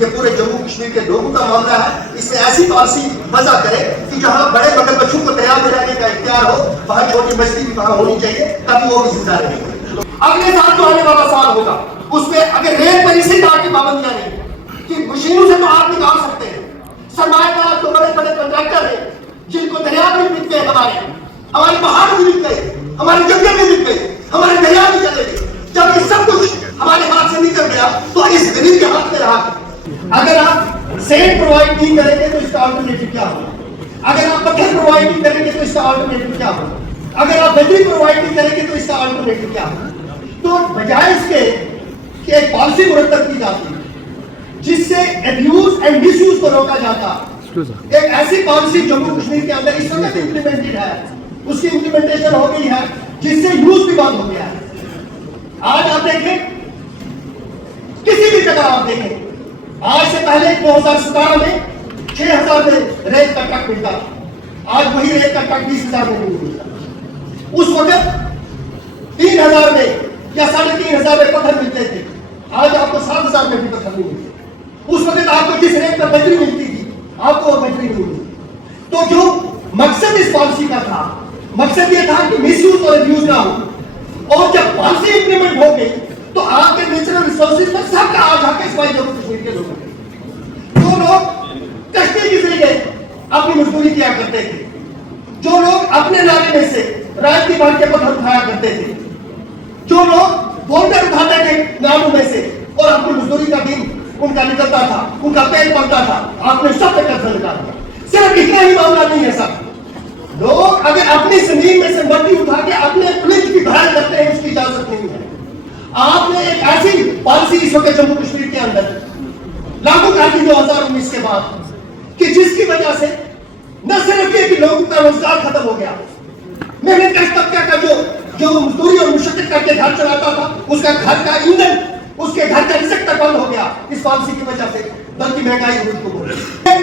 یہ پورے جموں کشمیر کے لوگوں کا معاملہ ہے. اس میں ایسی پالیسی وضع کرے کہ جہاں بڑے مگر بچوں کو دریا میں رہنے کا اختیار ہو, وہاں چھوٹی بستی بھی وہاں ہونی چاہیے تاکہ وہ بھی زندہ رہے. اگلے سال جو آنے والا سال ہوگا اس میں اگر ریت پر اسی طرح کی پابندیاں نہیں کہ مشینوں سے تو آپ نکال سکتے ہیں, سرمایہ کار جو بڑے بڑے کنٹریکٹر ہیں جن کو دریا بھی بک گئے, ہمارے پہاڑ بھی بک گئے, ہماری جنگلیں بھی بک گئی, ہمارے دریا بھی چلے گئے. جب یہ سب کچھ ہمارے ہاتھ سے نکل گیا تو اس غریب کے ہاتھ میں رہا. اگر آپ سینڈ پرووائڈ نہیں کریں گے تو اس کا آلٹرنیٹو کیا ہوگا؟ اگر آپ پتھر پرووائڈ نہیں کریں گے تو اس کا آلٹرنیٹو کیا ہوگا؟ اگر آپ بجلی پرووائڈ نہیں کریں گے تو اس کا آلٹرنیٹو کیا ہوگا؟ تو بجائے اس کے کہ ایک پالیسی مرتب کی جاتی ہے جس سے ایبیوز اینڈ مس یوز کو روکا جاتا, ایک ایسی پالیسی جموں کشمیر کے اندر اس وقت امپلیمنٹڈ ہے, اس کی امپلیمنٹیشن ہو گئی ہے جس سے یوز بھی بند ہو گیا ہے. آج آپ دیکھیں کسی بھی جگہ آپ دیکھیں, آج سے پہلے 2017 میں 6000 میں ریت کا ٹرک ملتا, آج وہی ریت کا ٹرک 20,000 میں نہیں ملتا. اس وقت 3000 میں یا 3500 میں پتھر ملتے تھے, آج آپ کو 7000 میں بھی پتھر نہیں ملتے. اس وقت آپ کو جس ریٹ پر بجری ملتی تھی آپ کو وہ بجری نہیں ملتی. تو جو مقصد اس پالیسی کا تھا, مقصد یہ تھا کہ مس یوز اور ابیوز نہ ہو, اور جب پالیسی امپلیمنٹ ہو گئی تو آپ کے نیچرل ریسورسز پر سب کا آج حق ہے سوائے جموں کشمیر کے لوگوں کے. جو لوگ کشتی کے ذریعے اپنی مزدوری کیا کرتے تھے, جو لوگ اپنے نالے میں سے رات کی بھر کے پتھر اٹھایا کرتے تھے, جو لوگ بولڈر اٹھاتے تھے نالوں میں سے اور اپنی مزدوری کا دن ان کا نکلتا تھا, ان کا پیٹ بنتا تھا, آپ نے سب پہ قبضہ نکالا. صرف اتنا ہی معاملہ نہیں ہے سب. لوگ اگر اپنی زمین میں سے مٹی اٹھا کے اپنے پلٹ کی بھر کرتے ہیں اس کی اجازت نہیں ہے. آپ نے ایک ایسی پالیسی اس وقت جموں کشمیر کے اندر لاگو کر دی 2019 کے بعد کہ جس کی وجہ سے نہ صرف یہ کہ لوگوں کا روزگار ختم ہو گیا, محنت کش طبقہ کا جو مزدوری اور مشقت کر کے گھر چلاتا تھا اس کا گھر کا ایندھن, اس کے گھر کا رزق تک بند ہو گیا اس پالیسی کی وجہ سے. بلکہ مہنگائی ملک کو بول رہی ہے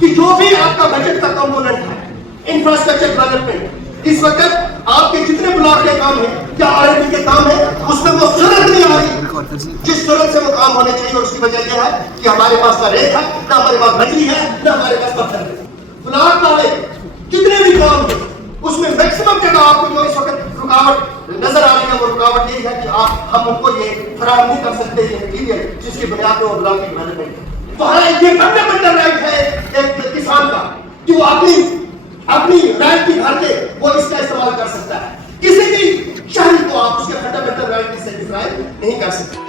کہ جو بھی آپ کا بجٹ کا کمپوننٹ ہے انفراسٹرکچر ڈیولپمنٹ, اس وقت آپ کے جتنے بلاک کے کام ہیں یا RMB کے کام ہیں اس میں وہ سرعت نہیں آ رہی جس سرعت سے وہ کام ہونے چاہیے. اور اس کی وجہ یہ ہے کہ ہمارے پاس نہ ریت ہے, نہ ہمارے پاس بجلی ہے, نہ ہمارے پاس پتھر ہے. بلاک والے جتنے بھی کام ہیں اس میں میکسیمم جگہ آپ کو جو اس وقت رکاوٹ نظر آ رہی ہے وہ رکاوٹ یہی ہے کہ ہم ان کو یہ فراہم نہیں کر سکتے یہ مٹیریل جس کی بنیاد پہ وہ بلاک کی ڈیولپمنٹ. تو ہاں یہ فنڈامنٹل رائٹ ہے ایک کسان کا کہ وہ اپنی رائٹ کی بھر کے وہ اس کا استعمال کر سکتا ہے. کسی بھی شہری کو آپ اس کے فنڈامنٹل رائٹ کی سیٹسفائی نہیں کر سکتے.